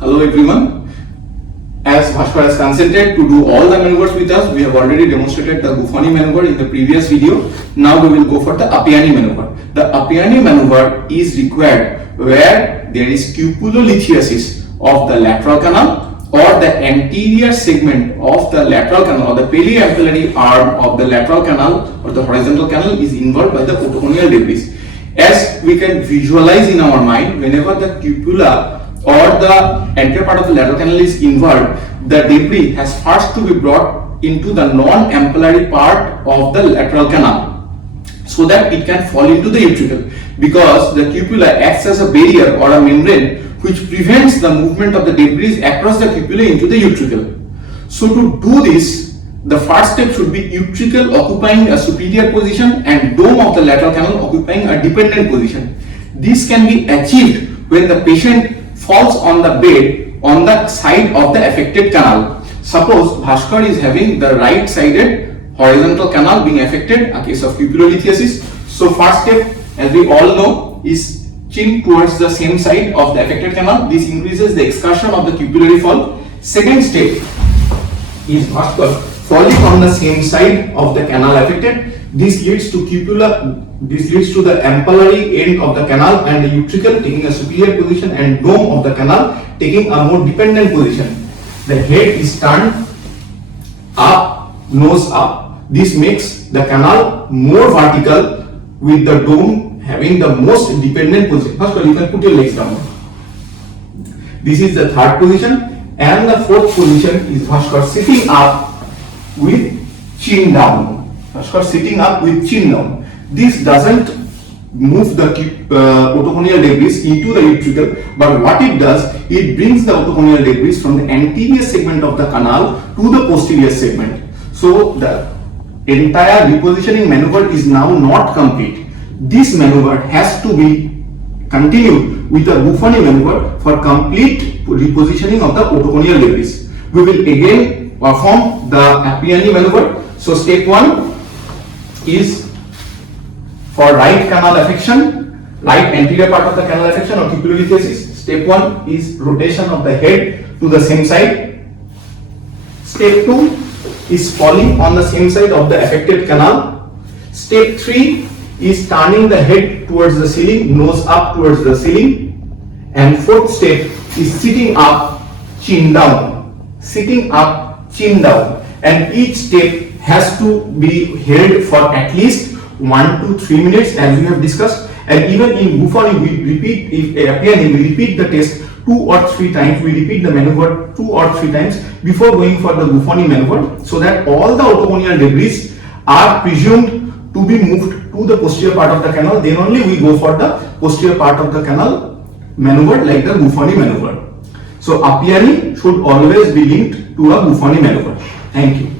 Hello everyone. As Bhaskar has consented to do all the maneuvers with us, we have already demonstrated the Gufoni maneuver in the previous video. Now we will go for the Appiani maneuver. The Appiani maneuver is required where there is cupulolithiasis of the lateral canal or the anterior segment of the lateral canal or the paleoampullary arm of the lateral canal or the horizontal canal is involved by the otoconial debris. As we can visualize in our mind, whenever the cupula or the anterior part of the lateral canal is involved, the debris has first to be brought into the non-ampullary part of the lateral canal so that it can fall into the utricle, because the cupula acts as a barrier or a membrane which prevents the movement of the debris across the cupula into the utricle. So to do this, the first step should be utricle occupying a superior position and dome of the lateral canal occupying a dependent position. This can be achieved when the patient falls on the bed on the side of the affected canal. Suppose Bhaskar is having the right-sided horizontal canal being affected, a case of cupulolithiasis. So first step, as we all know, is chin towards the same side of the affected canal. This increases the excursion of the cupulary fall. Second step is Bhaskar falling on the same side of the canal affected. This leads to the ampullary end of the canal and the utricle taking a superior position and dome of the canal taking a more dependent position. The head is turned up, nose up. This makes the canal more vertical with the dome having the most dependent position. First of all, you can put your legs down. This is the third position, and the fourth position is Bhaskar sitting up with chin down. Bhaskar sitting up with chin down. This doesn't move the otoconial debris into the utricle, but what it does, it brings the otoconial debris from the anterior segment of the canal to the posterior segment. So the entire repositioning maneuver is now not complete. This maneuver has to be continued with a Gufoni maneuver for complete repositioning of the otoconial debris. We will again perform the Appiani maneuver. So step 1 is for right canal affection, right anterior part of the canal affection or cupulolithiasis. Step 1 is rotation of the head to the same side. Step 2 is falling on the same side of the affected canal. Step 3 is turning the head towards the ceiling, nose up towards the ceiling. And fourth step is sitting up, chin down. Sitting up, chin down. And each step has to be held for at least 1 to 3 minutes, as we have discussed. And even in Gufoni, we repeat, we repeat the test 2 or 3 times. We repeat the maneuver 2 or 3 times before going for the Gufoni maneuver, so that all the otoconial debris are presumed to be moved to the posterior part of the canal. Then only we go for the posterior part of the canal maneuver like the Gufoni maneuver. So Appiani should always be linked to a Gufoni maneuver. Thank you.